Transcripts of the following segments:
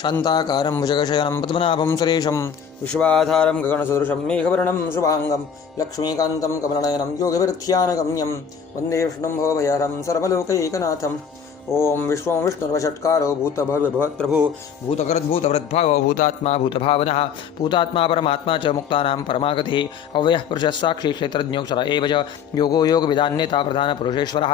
शान्ताकारं भुजगशयनं पद्मनाभं सुरेशं विश्वाधारं गगनसदृशं मेघवर्णं शुभाङ्गं लक्ष्मीकान्तं कमलनयनं योगिभिर्ध्यानगम्यं वन्दे विष्णुं भवभयहरं सर्वलोकैकनाथम्। ओम विश्वं विष्णुर्वषट्कारो भूतभव्यभवत्प्रभु भूतकृद्भूतवृद्भावो भूतात्मा भूतभावनः भूतात्मा परमात्मा च मुक्तानां परमागतिः अव्ययः पुरुषः साक्षी क्षेत्रज्ञोऽक्षर एव च योगो योगविदान्यता प्रधानपुरुषेश्वरः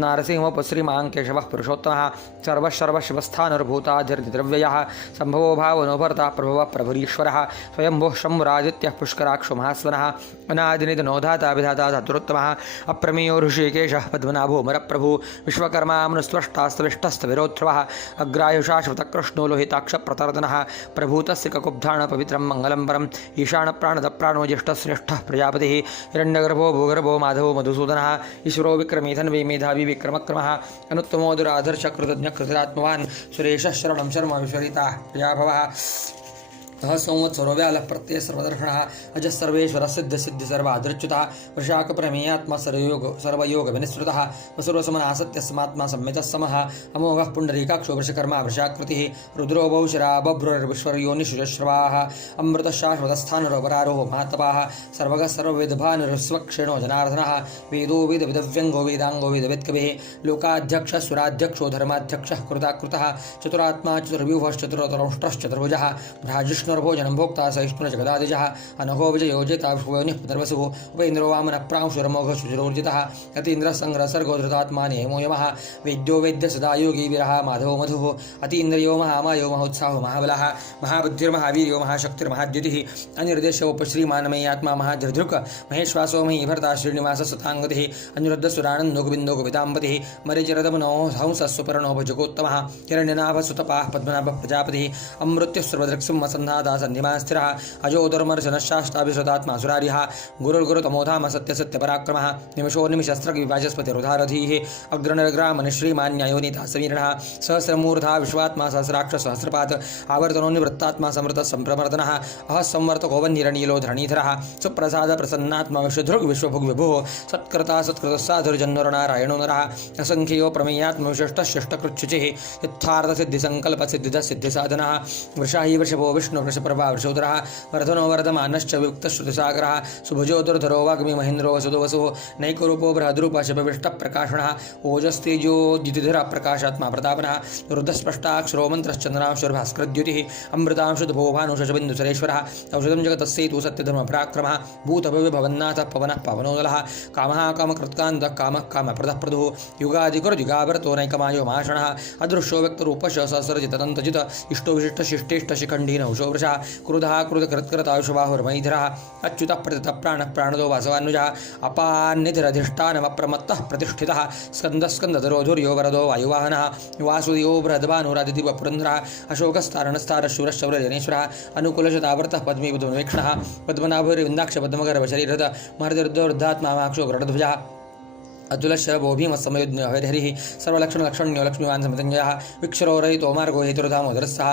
नारसिंहोपश्रीमाङ्केशवः पुरुषोत्तमः सर्वशर्वशिवस्थानुर्भूताधिर्द्रव्ययः सम्भवो भावनोभर्ता प्रभवः प्रभुरीश्वरः स्वयंभुः शम्भुरादित्यः पुष्कराक्षो महास्वनः अनादिनिधनोधाता विधाता धातुरुत्तमः अप्रमेयो ऋषिकेशः पद्मनाभो मरप्रभु विश्वकर्मामनुस्त्वष्टास्तविष्टस्तविरोध्रुवः अग्रायुशाश्वतकृष्णो लोहिताक्षप्रतर्दनः प्रभूतस्य ककुब्धाण पवित्रं मङ्गलं परम् ईशानप्राणदप्राणो ज्येष्ठश्रेष्ठः प्रजापतिः हिरण्यगर्भो भूगर्भो माधवो मधुसूदनः ईश्वरो विक्रमी धन्वी मेधावी विक्रमक्रमः अनुत्तमो दुराधर्षकृतज्ञकृतिरात्मवान् सुरेशः शरणं शर्म विश्वरिताः प्रजाभवः संवत्सरो व्यालः प्रत्यय सर्वदर्शनः अजः सर्वेश्वरः सिद्ध सर्वादृच्युतः वृषाकप्रमेयात्मा सर्वयोग विनिःसृतः वसुरसमनः सत्यस्मात्मा संमितः समः अमोघः पुण्डरीकाक्षो वृषकर्मा वृषाकृतिः रुद्रो बहुशिरा बभ्रुर्विश्वर्योनिशुश्रवाः अमृतः शाश्वतस्थानुरपरारोहो महातपाः सर्वगः सर्वविद्भानुरस्वक्षिणो जनार्दनः वेदो वेदविदव्यङ्गो वेदाङ्गो वेदवित्कविः लोकाध्यक्षः सुराध्यक्षो धर्माध्यक्षः कृताकृतः चतुरात्मा चतुर्व्यूहश्चतुरतरंष्टश्चतुर्भुजः भ्राजिष्णुर्भोजनं भोक्ता सहिष्णुः जगदादिजः अनघो विजयोजिता विश्वयोनिः पुनर्वसुः उपेन्द्रो वामनः प्रांशुरमोघशुचिरोर्जितः अतीन्द्रः संग्रह सर्गो धृतात्मा नेमो यमः वेद्यो वेद्य सदा योगी विरः माधवो मधुः अतीन्द्रियो महामायो महोत्साहो महाबलः महाबुद्धिर्महावीर्यो महाशक्तिर्महाद्युतिः अनिर्देशोपश्रीमानमय्यात्मा महाधृधृक् महेश्वासो मही भर्ता श्रीनिवासः सताङ्गतिः अनिरुद्धसुरानन्दो गोविन्दो गोपिताम्बतिः मरिचरदमनो हंसस्वपर्णो भजगोत्तमः हिरण्यनाभसुतपाः पद्मनाभः प्रजापतिः अमृत्युः सर्वदृक्सुं मसन्धाता सन्धिमास्थिरः अजोदर्मर्शनशास्ताभिश्रुतात्मा सुरारिः गुरुर्गुरुतमोधाम सत्यसत्यपराक्रमः निमिषो निमिषस्त्रविभाजस्पतिरुधारधीः अग्रणर्ग्रामनिश्रीमान्यायोनिता समीरणः सहस्रमूर्धा विश्वात्मा सहस्राक्ष सहस्रपात् आवर्तनो निवृत्तात्मा समृतः सम्प्रमर्दनः अहः संवर्तको वह्निरनीलो धरणीधरः सुप्रसाद प्रसन्नात्मा विश्वधृग् विश्वभुग्विभुः सत्कृता सत्कृतस्साधुर्जन्नरनारायणो नरः असङ्ख्यो प्रमेयात्मा विशिष्टशिष्टकृच्छुचिः यथार्थसिद्धिसङ्कल्पसिद्धिदसिद्धिसाधनः वृषाही वृषभो विष्णु वृषप्रभा वृषोदरः वर्धनो वर्धमानश्च वियुक्तश्रुतिसागरः सुभुजो दुर्धरो वाग्मी महेन्द्रो वसुदो वसुः नैकरूपो बृहद्रूपः शपविष्टप्रकाशणः ओजस्तेजो द्युतिधरः प्रकाशात्मा प्रतापनः रुद्रस्पष्टाक्षरो मन्त्रश्चन्द्रांशुर्भास्करद्युतिः अमृतांशुधभो भानुशबिन्दुसरेश्वरः औषधं जगतस्यैतु सत्यधर्मपराक्रमः भूतभव्यभवन्नाथः पवनः पावनोदलः कामः कामकृत्कान्तः कामः कामप्रदः प्रदुः युगादिकुर्युगाभरतो नैकमायो महाषणः अदृश्यो व्यक्तरूपश सहस्रजितदन्तजित इष्टो विशिष्टशिष्टेष्टशिखण्डीन उषो वृषः क्रुधः क्रुधकृत्कृतायुषबाहुर्मयीधरः अच्युतः प्रतितः प्राणः प्राणदो वासवानुजः अपान्निधिरधिष्ठानमप्रमत्तः प्रतिष्ठितः स्कन्दधरो वरदो वायुवाहनः वासुदेवो बृहद्भानुरादितिव पुरन्दरः अशोकस्तारणस्तारशूरश्चौर्यजनेश्वरः अनुकूलशतावर्तः पद्मीबुधुन्वेक्षणः पद्मनाभोर्विन्दाक्षपद्मकरवशरीरथ महर्दुर्दोर्धात्माक्षो गरुडध्वजः अतुलशरभो भीमसमयुज्ञ हरिहरिः सर्वलक्षणलक्षण्यो लक्ष्मीवान् समितञ्जयः विक्षरो रहितो मार्गो हेतुर्धामोदरस्सः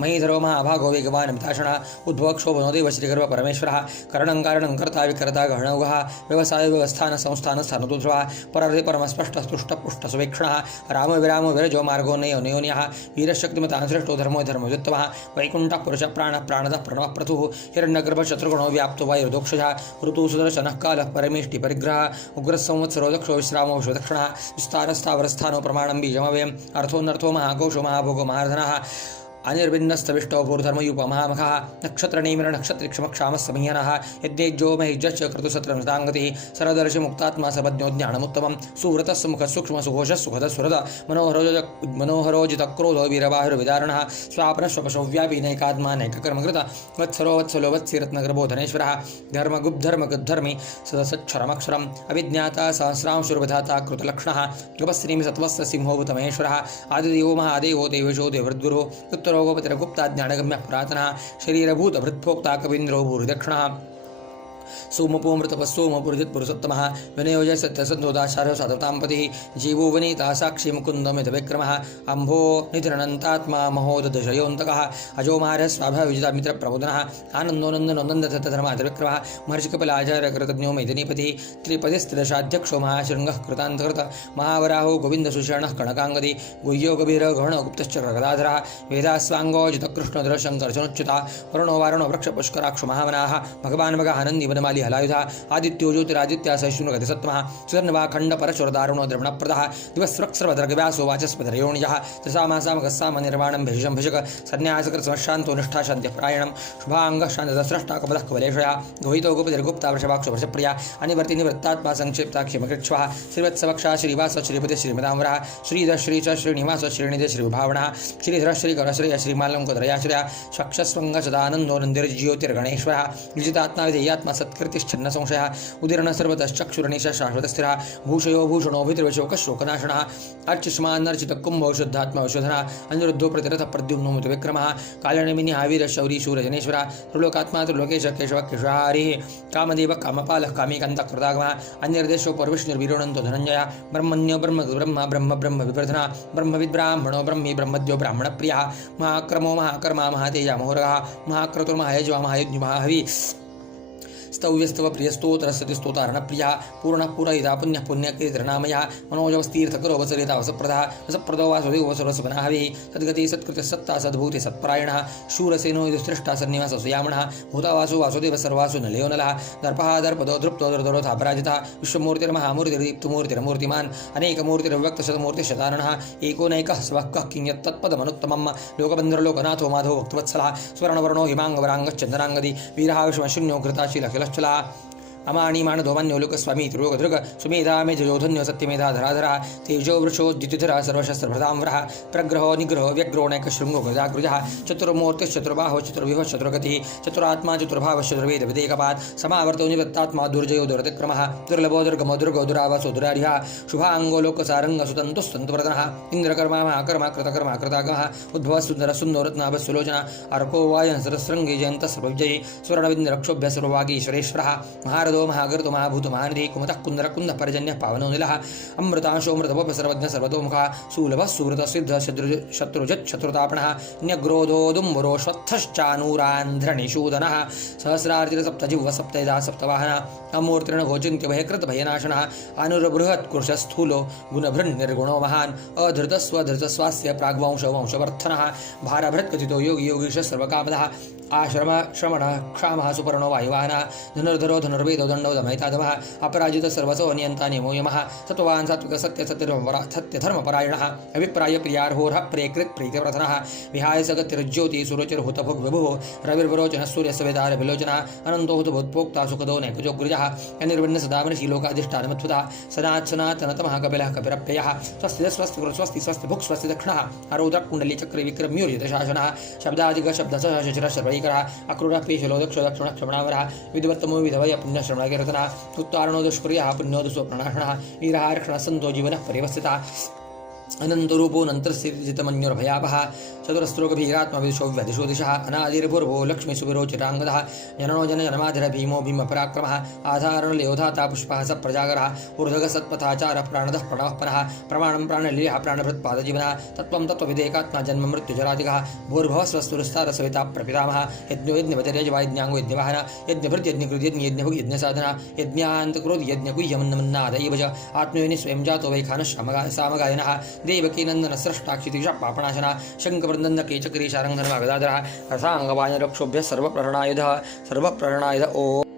महीधरो महाभागो वेगवान् मिताशणः उद्भवक्षोभनो देव श्रीगर्भ परमेश्वरः करणं कारणं कर्ता विकर्ता गहणौघः व्यवसाय व्यवस्थान संस्थानस्थानतुध्रुवः परर्धि परमस्पष्टस्तुष्टपुष्टसुवेक्षणः रामो विरामो विरजो मार्गो नयोन्यः वीरशक्तिमतान् श्रेष्ठो धर्मो धर्मोद्युत्तमः वैकुण्ठः पुरुषः प्राणः प्रणवः प्रथुः हिरण्यगर्भशत्रुगुणो व्याप्तो वायुर्दोक्षजः ऋतुः सुदर्शनः कालः परमेष्टि परिग्रहः उग्रसंवत्सरो दक्षो विश्रामो विश्वदक्षिणः विस्तारस्थावरस्थानो प्रमाणं बीजमव्ययम् अर्थोऽनर्थो महाकोशो महाभोगो महार्धनः अनिर्भिन्नस्तविष्टो भूर्धर्मयूपमहामखः नक्षत्रनेमिरनक्षत्रिक्षमक्षामस्समह्यनः यज्ञेज्यो महिज्यश्च क्रतुसत्रमृताङ्गतिः सर्वदर्शि मुक्तात्मा सबज्ञो ज्ञानमुत्तमं सुव्रतः सुमुखः सूक्ष्मसुघोषः सुखदः सुहृदः मनोहरोजितक्रोधो वीरबाहुर्विदारणः स्वापनश्वपशोव्यापी नैकात्मा नैककर्मकृतः वत्सलो वत्सीरत्नगर्भो धनेश्वरः धर्मगुब्धर्मकृद्धर्मि सदसच्छरमक्षरम् अभिज्ञाता सहस्रांशुर्विधाता कृतलक्षणः गपस्त्रीमि सत्त्वस्य सिंहोभूतमहेश्वरः आदिदेवो महादेवो देवेशो देवृद्गुरुः उत्तरोगोपतिरगुप्ता ज्ञानगम्यः पुरातनः शरीरभूतभृत्भोक्ता कवीन्द्रो भूरिदक्षिणः सोमपूमृतपस्सोमपुरजित्पुरुषोत्तमः विनयोजय सत्यसन्धोदाचार्य साधतांपतिः जीवो वनीता साक्षी मुकुन्दमितविक्रमः अम्भो निधिरनन्तात्मा महोदशयोऽन्तकः अजो महारः स्वाभाविजिता मित्रप्रबोधनः आनन्दोनन्दनोन्दधर्मातिविक्रमः महर्षिकपिलाचार्यकृतज्ञो मैथिनीपतिः त्रिपदिस्त्रिदशाध्यक्षो महाशृङ्गः कृतान्तकृत महावराहो गोविन्दसुषणः कणकाङ्गदी गुह्यो गभीरः गहणगुप्तश्च गदाधरः वेदास्वाङ्गो जितकृष्णधरशङ्करचनुच्युता वरुणो वारुणो वृक्षपुष्कराक्षो महावनाः भगवान् भगः आनन्दी वनमाली हलायुधः आदित्यो ज्योतिरादित्या सहिष्णुगति सत्तमः सुवर्णवाखण्ड परशुरदारुणो द्रवणप्रदः दिवस्वक्स्रभद्रगव्यासो वाचस्पतिरयोनिजः त्रिसामासामगस्साम निर्वाणं भेषजं भिषक सन्न्यासकृतसमशान्तो निष्ठाशान्त्यप्रायणं शुभाङ्गः शान्तदस्रष्टा कपदः कवलेशया गोहितो गोपतिर्गुप्ता वृषभाक्षो वृषप्रिया अनिवर्ति निवृत्तात्मा संक्षिप्ता क्षिमकृच्छ्वः श्रीवत्सवक्षा श्रीवास श्रीपति श्रीमदाम्बरः श्रीधर श्रीच श्रीनिवास श्रीनिधि श्रीविभावनः श्रीधर श्रीकर श्रीय श्रीमालङ्कुदरयाश्रया शक्षस्वङ्ग सदानन्दो नन्दिर्ज्योतिर्गणेश्वरः विजितात्मा विधेयात्मा सत्कृतिश्छन्न संशयः उदीर्ण सर्वतश्चक्षुरणीश शाश्वतस्थिरः भूषयो भूषणोभितिर्वशोकशोकनाशनः अर्चिष्मान्नर्चितकुम्भो शुद्धात्मा विशोधनः अनिरुद्धो प्रतिरथ प्रद्युम्नो विक्रमः कालनेमिनि आवीर शौरी शूरजनेश्वरः त्रिलोकात्मा त्रिलोकेश केशव केशहारिः कामदेव कामपालः कामीकान्तकृतागमः अन्यर्देशो पर्विष्णुर्वीरोणन्तो धनञ्जयः ब्रह्मण्यो ब्रह्म ब्रह्म ब्रह्म विवर्धनः ब्रह्मविद्ब्राह्मणो ब्रह्मी ब्रह्मद्यो ब्राह्मणप्रियः महाक्रमो महाकर्मा महातेजा मोहरः महाक्रतुर्महायज्वा महायुज्ञ महाहवि स्तव्यस्तव प्रियस्तोत्रस्ति स्तोतारणप्रियः पूर्णः पूरयिता पुण्यः पुण्यकीर्तनामयः मनोजवस्तीर्थकरो वसरिता वसप्रदः वसप्रदो वासुदेव वसुरसवनाहविः सद्गति सत्कृतिः सत्ता सद्भूति सत्परायणः शूरसेनो युधिष्ठिष्टा सन्निवास सुयामणः भूतावासु वासुदेव सर्वासु नलयो नलः दर्पः दर्पदो धृप्तो दर्दरोधा पराजितः विश्वमूर्तिर्महामूर्तिर्दीप्तमूर्तिरमूर्तिमान् अनेकमूर्तिरव्यक्तशतमूर्तिशताननः एकोनैकः स्वः किञ्यत्तत्पदमनुत्तमम् लोकबन्धुर्लोकनाथो माधवो भक्तवत्सलः स्वर्णवर्णो हिमाङ्गवराङ्गश्चन्द्राङ्गदी वीरः विश्वशून्यो घृताशीलः अमाणिमाणधोमन्यो लोकस्वामी त्रिलोकधृग सुमेधामे जयोधन्यो सत्यमेधा धराधरा तेजो वृषो द्युतिधरा सर्वशस्त्रभृताम्बरः प्रग्रहो निग्रहो व्यग्रो नैकशृङ्गो गजागृजः चतुर्मूर्तिश्चतुर्बाहो चतुर्विभः चतुर्गतिः चतुरात्मा चतुर्भावश्चतुर्वेद विदेकपात् समावर्तो निवृत्तात्मा दुर्जयो दुरतिक्रमः दुर्लभो दुर्गमो दुर्गो दुरावासो दुरारिः शुभाङ्गो लोकसारङ्गसुतन्तुस्तन्तुवर्धनः इन्द्रकर्मा महाकर्मा कृतकर्मा कृतागमः उद्भवः सुन्दरः सुन्दरत्नाभः सुलोचना अर्को वायन सरस्रङ्गी जयन्तः सर्वविजयी स्वर्णविन्दरक्षोभ्यः सर्ववागीश्वरेश्वरः महारथो महागर्तो महाभूतो महानिधि कुमतः कुन्दर कुन्दः पर्जन्यः पावनो निलः अमृतांशोऽमृतवः सर्वज्ञः सर्वतोमुखः सुलभः सुहृतः सिद्धः शत्रुजत् शत्रुतापणः न्यग्रोधोदुम्बरो श्वत्थश्चानूरान्ध्रणिशूदनः सहस्रार्जितसप्तजिह्वः सप्तयजा सप्तवाहनः अमूर्तिर्नभोचिन्त्यभयकृतभयनाशनः अनुरबृहत्कृशस्थूलो गुणभृन्निर्गुणो महान् अधृतस्वधृतस्वास्य प्राग्वंशो वंशवर्धनः भारभृत्कथितो योगी योगीश सर्वकामदः आश्रम श्रमण क्षामः सुपर्णो वायुवाहनः धनुर्धरो धनुर्वेदो दण्डो दमयिताधमः अपराजित सर्वसो नियन्ता नियमो यमः सत्त्वान् सात्विक सत्यधर्मपरायणः अभिप्राय प्रियार्होरः प्रेकृत प्रीतिव्रतनः विहाय सगतिर्ज्योति सुरुचिर्हुतभुग् विभुः रविर्वरोचनः सूर्यसवेदार विलोचनः अनन्तो हुतभुत्पोक्ता सुखदो नैकुजोग्रजः अनिर्वण्य सदामनिशीलोकाधिष्ठानमत्वतः सनातनतमः कपिलः कपिरप्ययः स्वस्ति स्वस्ति स्वस्ति स्वस्ति भुक् स्वस्ति दक्षिणः आरोद्रकुण्डलीचक्रे विक्रम्योर्जितशासनः शब्दादिक शब्दसः शशिरः सर्वैकरः अक्रूरः पेशलो दक्षो दक्षिणः क्षमणावरः विधिवत्तमो विधवय पुण्यश्रवणकीर्तनः उत्तारणो दुष्प्रियः पुण्यो दुष्प्रणाशनः वीरहारक्षणः सन्तो जीवनः परिवस्थितः अनन्तरूपो नन्तरसिर्जितमन्योर्भयापः चतुरस्त्रोगभीरात्मविदुषो व्यदिशो दिशः अनादिर्भुर्भो लक्ष्मीसुविरोचिराङ्गदः जननो जनजनमाधिर भीमो भीमपराक्रमः आधारणलयोधाता पुष्पः स प्रजागरः ऊर्ध्वगः सत्पथाचारः प्राणदः प्रणवः प्रमाणं प्राणलीलः प्राणभृत्पादजीवनः तत्त्वं तत्त्वविदेकात्मा जन्ममृत्युजरादिकः भूर्भुवः स्वस्तुरस्तारसविता प्रपितामहः यज्ञो यज्ञपतिर्यजवायज्ञाङ्गो यज्ञवाहनः यज्ञभृद्यज्ञकृद्यज्ञ यज्ञसाधनः यज्ञान्तक्रोध यज्ञकुह्यमन्नमन्नादयैव च आत्मयोनि स्वयं जातो वैखानः सामगायनः देवकी नंदन स्रष्टाक्षितिष पापनाशना शंकवृंदन केचकरी शारंगधर्मा गदाधरः रसांगवाय रक्षोभ्य सर्वप्रहरणायुधः ओ